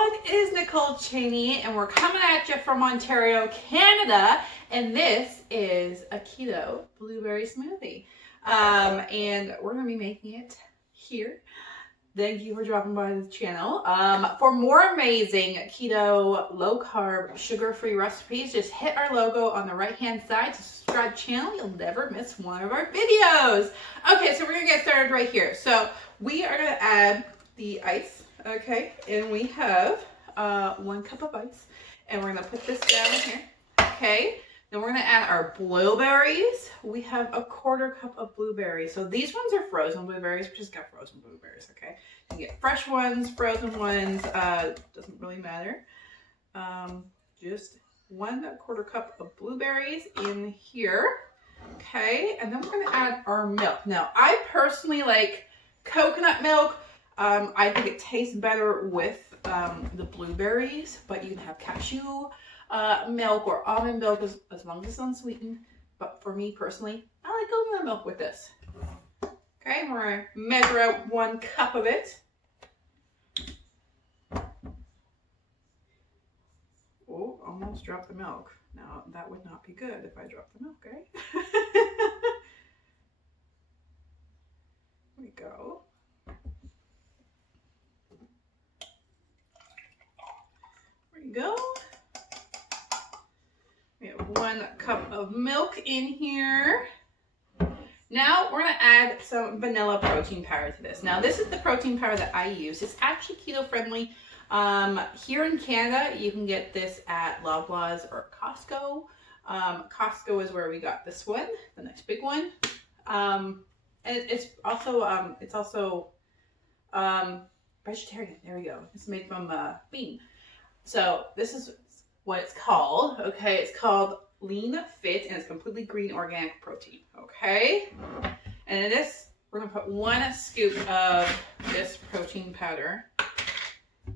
everyone, it is Nicole Cheney and we're coming at you from Ontario, Canada, and this is a keto blueberry smoothie. And we're going to be making it here. Thank you for dropping by the channel. For more amazing keto, low-carb, sugar-free recipes, just hit our logo on the right-hand side to subscribe to the channel. You'll never miss one of our videos. Okay, so we're going to get started right here. So we are going to add the ice, okay? And we have 1 cup of ice. And we're going to put this down here, okay? Then we're going to add our blueberries. We have 1/4 cup of blueberries. So these ones are frozen blueberries. We just got frozen blueberries, okay? You can get fresh ones, frozen ones, doesn't really matter. Just 1/4 cup of blueberries in here, okay? And then we're going to add our milk. Now, I personally like coconut milk. I think it tastes better with the blueberries, but you can have cashew milk or almond milk as long as it's unsweetened. But for me personally, I like coconut milk with this. Okay, we're going to measure out 1 cup of it. Oh, almost dropped the milk. Now, that would not be good if I dropped the milk, eh? There we go. There we go. We have 1 cup of milk in here. Now we're going to add some vanilla protein powder to this. Now this is the protein powder that I use. It's actually keto friendly. Here in Canada, you can get this at Loblaws or Costco. Costco is where we got this one, the next big one. And it's also vegetarian. There we go. It's made from bean. So this is what it's called, okay? It's called Lean Fit, and it's completely green organic protein, okay? And in this, we're gonna put 1 scoop of this protein powder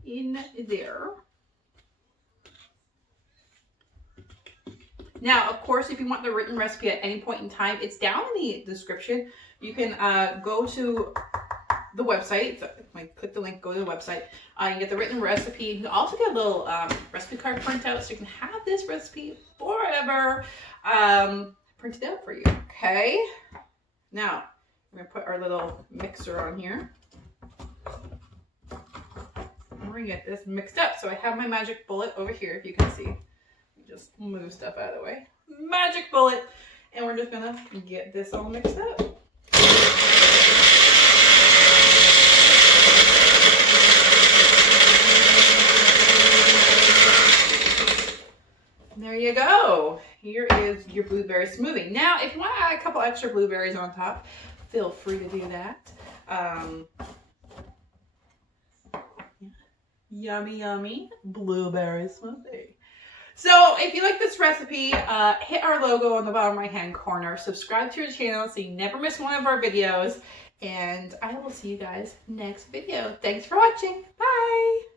in there. Now, of course, if you want the written recipe at any point in time, it's down in the description. You can go to the website. So click the link, go to the website. You get the written recipe. You can also get a little recipe card printout, so you can have this recipe forever printed out for you, okay? Now, we're going to put our little mixer on here. We're going to get this mixed up. So I have my magic bullet over here, if you can see. Just move stuff out of the way. Magic bullet. And we're just going to get this all mixed up. There you go. Here is your blueberry smoothie. Now, if you want to add a couple extra blueberries on top, feel free to do that. Yummy, yummy blueberry smoothie. So, if you like this recipe, hit our logo on the bottom right-hand corner. Subscribe to our channel so you never miss one of our videos. And I will see you guys next video. Thanks for watching. Bye.